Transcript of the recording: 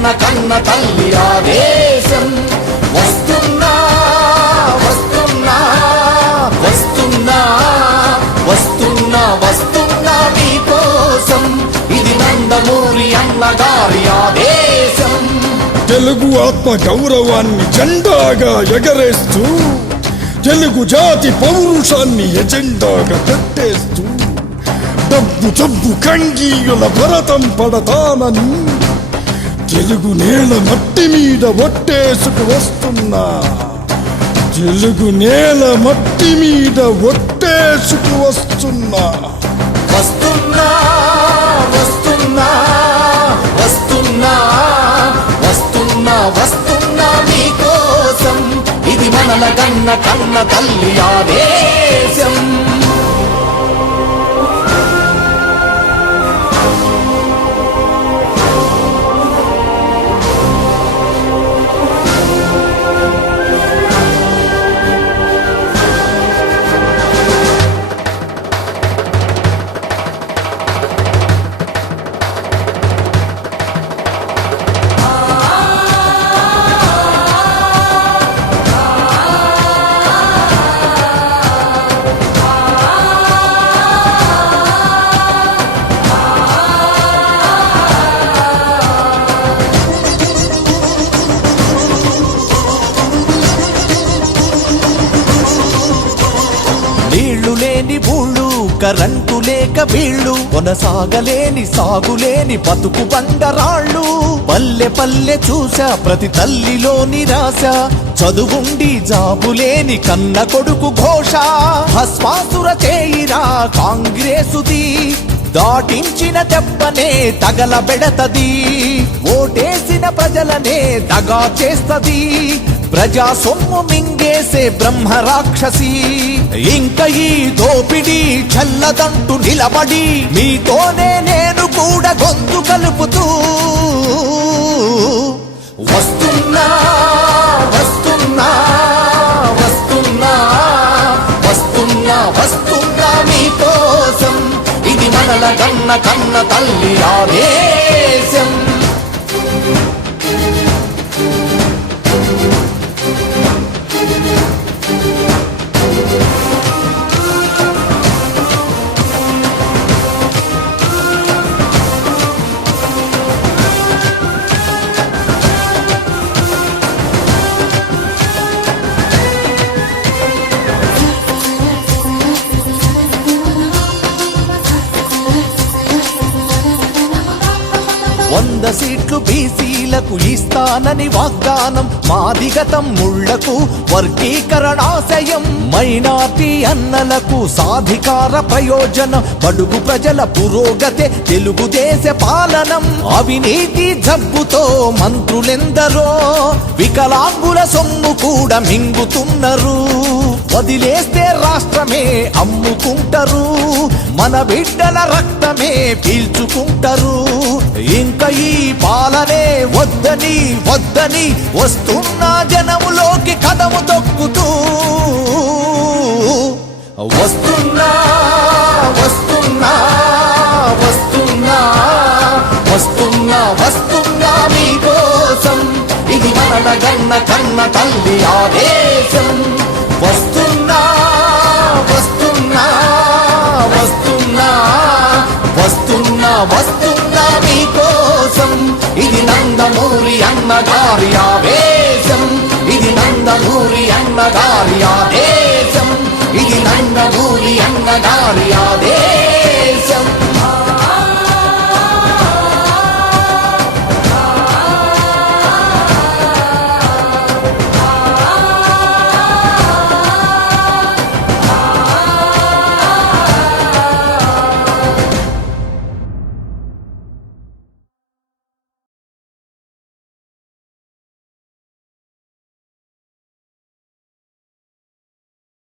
గన్న కన్న తల్లి ఆదేశం. వస్తున్నా వస్తున్నా వస్తున్నా వస్తున్నా వస్తున్నా మీకోసం, ఇది నందమూరి అన్నగారి ఆదేశం. తెలుగు ఆత్మ గౌరవాన్ని జెండాగా ఎగరేస్తూ, తెలుగు జాతి పౌరుషాన్ని ఎజెండాగా పెట్టేస్తూ, డబ్బు జబ్బు కంగీయుల భరతం పడతానని తెలుగు నేల మట్టి మీద ఒట్టేసుకు వస్తున్నా. తెలుగు నేల మట్టి మీద ఒట్టేసుకు వస్తున్నా. వస్తున్నా వస్తున్నా వస్తున్నా వస్తున్నా వస్తున్నా మీకోసం, ఇది మనల గన్న కన్న తల్లి ఆదేశం. నీళ్లు లేని ఊళ్ళు, కరెంటు లేక వీళ్ళు, కొనసాగలేని సాగులేని బతుకు బండరాళ్ళు. పల్లె పల్లె చూసా ప్రతి తల్లిలో నిరాశ, చదువుండి జాబులేని కన్న కొడుకు ఘోష. భస్మాసుర చేయిరా కాంగ్రెసుది, దాటించిన దెబ్బనే తగలబెడతది. ఓటేసిన ప్రజలనే దగా చేస్తది, ప్రజా సొమ్ము మింగేసే బ్రహ్మ రాక్షసి. ఇంక ఈ దోపిడీ చల్లదంటూ నిలబడి, మీతోనే నేను కూడా గొంతు కలుపుతూ వస్తున్నా వస్తున్నా వస్తున్నా వస్తున్నా వస్తున్నా మీకోసం, ఇది మనల గన్న కన్న తల్లి ఆదేశం. వంద సీట్లు బీసీలకు ఇస్తానని వాగ్దానం, మాదిగతం ముళ్లకు వర్గీకరణాశయం. మైనార్టీ అన్నలకు సాధికార ప్రయోజనం, బడుగు ప్రజల పురోగతే తెలుగుదేశ పాలనం. అవినీతి జబ్బుతో మంత్రులెందరో, వికలాంగుల సొమ్ము కూడా మింగుతున్నారు. వదిలేస్తే రాష్ట్రమే అమ్ముకుంటారు, మన బిడ్డల రక్తమే పీల్చుకుంటారు. ఇంక ఈ పాలనే వద్దని వద్దని వస్తున్న జనములోకి కదము తొక్కుతూ వస్తున్నా వస్తున్నా వస్తున్నా వస్తున్నా వస్తున్నా మీకోసం, ఇది మనల గన్న కన్న తల్లి ఆదేశం. వస్తున్నా వస్తున్నా వస్తున్నా వస్తున్నా వస్తున్నా మీకోసం, ఇది నందమూరి అన్నగారి ఆవేశం. ఇది నందమూరి అన్నగారి ఆదేశం. ఇది నందమూరి అన్నగారి ఆదేశం.